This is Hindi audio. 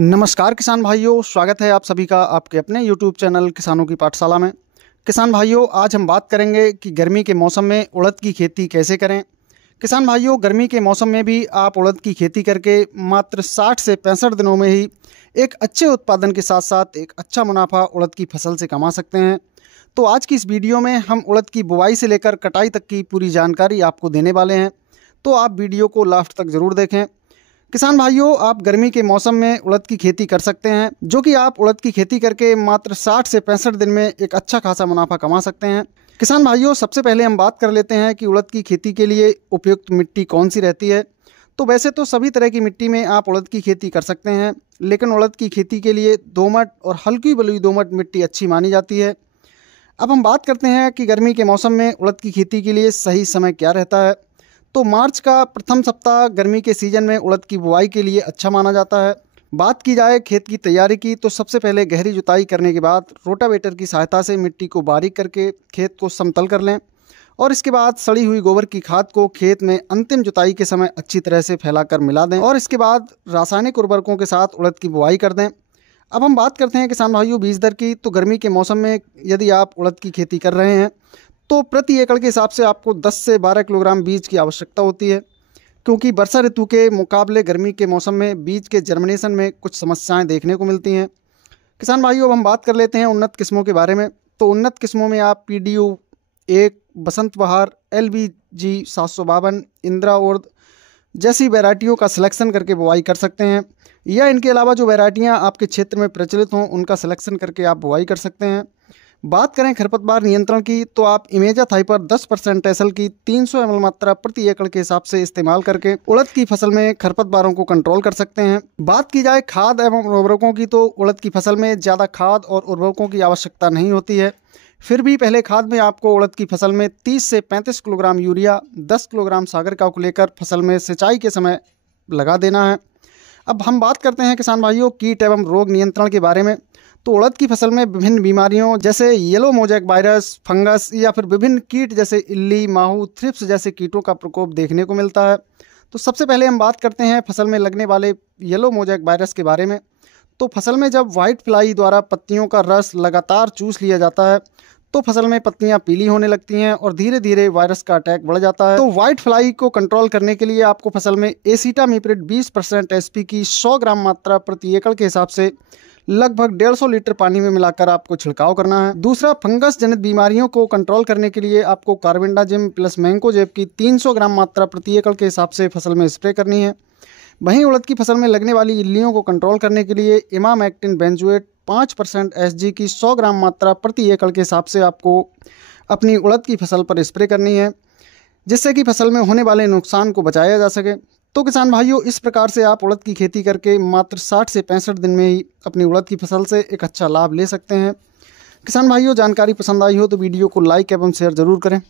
नमस्कार किसान भाइयों, स्वागत है आप सभी का आपके अपने YouTube चैनल किसानों की पाठशाला में। किसान भाइयों, आज हम बात करेंगे कि गर्मी के मौसम में उड़द की खेती कैसे करें। किसान भाइयों, गर्मी के मौसम में भी आप उड़द की खेती करके मात्र 60 से 65 दिनों में ही एक अच्छे उत्पादन के साथ साथ एक अच्छा मुनाफा उड़द की फसल से कमा सकते हैं। तो आज की इस वीडियो में हम उड़द की बुवाई से लेकर कटाई तक की पूरी जानकारी आपको देने वाले हैं, तो आप वीडियो को लास्ट तक ज़रूर देखें। किसान भाइयों, आप गर्मी के मौसम में उड़द की खेती कर सकते हैं, जो कि आप उड़द की खेती करके मात्र 60 से 65 दिन में एक अच्छा खासा मुनाफा कमा सकते हैं। किसान भाइयों, सबसे पहले हम बात कर लेते हैं कि उड़द की खेती के लिए उपयुक्त मिट्टी कौन सी रहती है। तो वैसे तो सभी तरह की मिट्टी में आप उड़द की खेती कर सकते हैं, लेकिन उड़द की खेती के लिए दोमट और हल्की बलुई दोमट मिट्टी अच्छी मानी जाती है। अब हम बात करते हैं कि गर्मी के मौसम में उड़द की खेती के लिए सही समय क्या रहता है। तो मार्च का प्रथम सप्ताह गर्मी के सीज़न में उड़द की बुआई के लिए अच्छा माना जाता है। बात की जाए खेत की तैयारी की, तो सबसे पहले गहरी जुताई करने के बाद रोटावेटर की सहायता से मिट्टी को बारीक करके खेत को समतल कर लें और इसके बाद सड़ी हुई गोबर की खाद को खेत में अंतिम जुताई के समय अच्छी तरह से फैलाकर मिला दें और इसके बाद रासायनिक उर्वरकों के साथ उड़द की बुआई कर दें। अब हम बात करते हैं किसान भाइयों बीज दर की। तो गर्मी के मौसम में यदि आप उड़द की खेती कर रहे हैं तो प्रति एकड़ के हिसाब से आपको 10 से 12 किलोग्राम बीज की आवश्यकता होती है, क्योंकि वर्षा ऋतु के मुकाबले गर्मी के मौसम में बीज के जर्मिनेशन में कुछ समस्याएं देखने को मिलती हैं। किसान भाइयों, अब हम बात कर लेते हैं उन्नत किस्मों के बारे में। तो उन्नत किस्मों में आप PDU 1, बसंत बहार, LBG 752, इंदिरा उर्द जैसी वैरायटियों का सिलेक्शन करके बुआई कर सकते हैं, या इनके अलावा जो वैरायटियाँ आपके क्षेत्र में प्रचलित हों उनका सिलेक्शन करके आप बुआई कर सकते हैं। बात करें खरपतवार नियंत्रण की, तो आप इमेजा थाइपर 10% एसएल की 300 ml मात्रा प्रति एकड़ के हिसाब से इस्तेमाल करके उड़द की फसल में खरपतवारों को कंट्रोल कर सकते हैं। बात की जाए खाद एवं उर्वरकों की, तो उड़द की फसल में ज़्यादा खाद और उर्वरकों की आवश्यकता नहीं होती है। फिर भी पहले खाद में आपको उड़द की फसल में 30 से 35 किलोग्राम यूरिया, 10 किलोग्राम सागर का को लेकर फसल में सिंचाई के समय लगा देना है। अब हम बात करते हैं किसान भाइयों कीट एवं रोग नियंत्रण के बारे में। तो उड़द की फसल में विभिन्न बीमारियों जैसे येलो मोजैक वायरस, फंगस या फिर विभिन्न कीट जैसे इल्ली, माहू, थ्रिप्स जैसे कीटों का प्रकोप देखने को मिलता है। तो सबसे पहले हम बात करते हैं फसल में लगने वाले येलो मोजैक वायरस के बारे में। तो फसल में जब व्हाइट फ्लाई द्वारा पत्तियों का रस लगातार चूस लिया जाता है तो फसल में पत्तियां पीली होने लगती हैं और धीरे धीरे वायरस का अटैक बढ़ जाता है। तो व्हाइट फ्लाई को कंट्रोल करने के लिए आपको फसल में एसिटामिप्रिड 20% SP की 100 ग्राम मात्रा प्रति एकड़ के हिसाब से लगभग 150 लीटर पानी में मिलाकर आपको छिड़काव करना है। दूसरा, फंगस जनित बीमारियों को कंट्रोल करने के लिए आपको कार्बेंडाजिम प्लस मैंकोजेब की 300 ग्राम मात्रा प्रति एकड़ के हिसाब से फसल में स्प्रे करनी है। वहीं उड़द की फसल में लगने वाली इल्लियों को कंट्रोल करने के लिए इमामेक्टिन बेंजोएट 5% SG की 100 ग्राम मात्रा प्रति एकड़ के हिसाब से आपको अपनी उड़द की फसल पर स्प्रे करनी है, जिससे कि फसल में होने वाले नुकसान को बचाया जा सके। तो किसान भाइयों, इस प्रकार से आप उड़द की खेती करके मात्र 60 से 65 दिन में ही अपनी उड़द की फसल से एक अच्छा लाभ ले सकते हैं। किसान भाइयों, जानकारी पसंद आई हो तो वीडियो को लाइक एवं शेयर ज़रूर करें।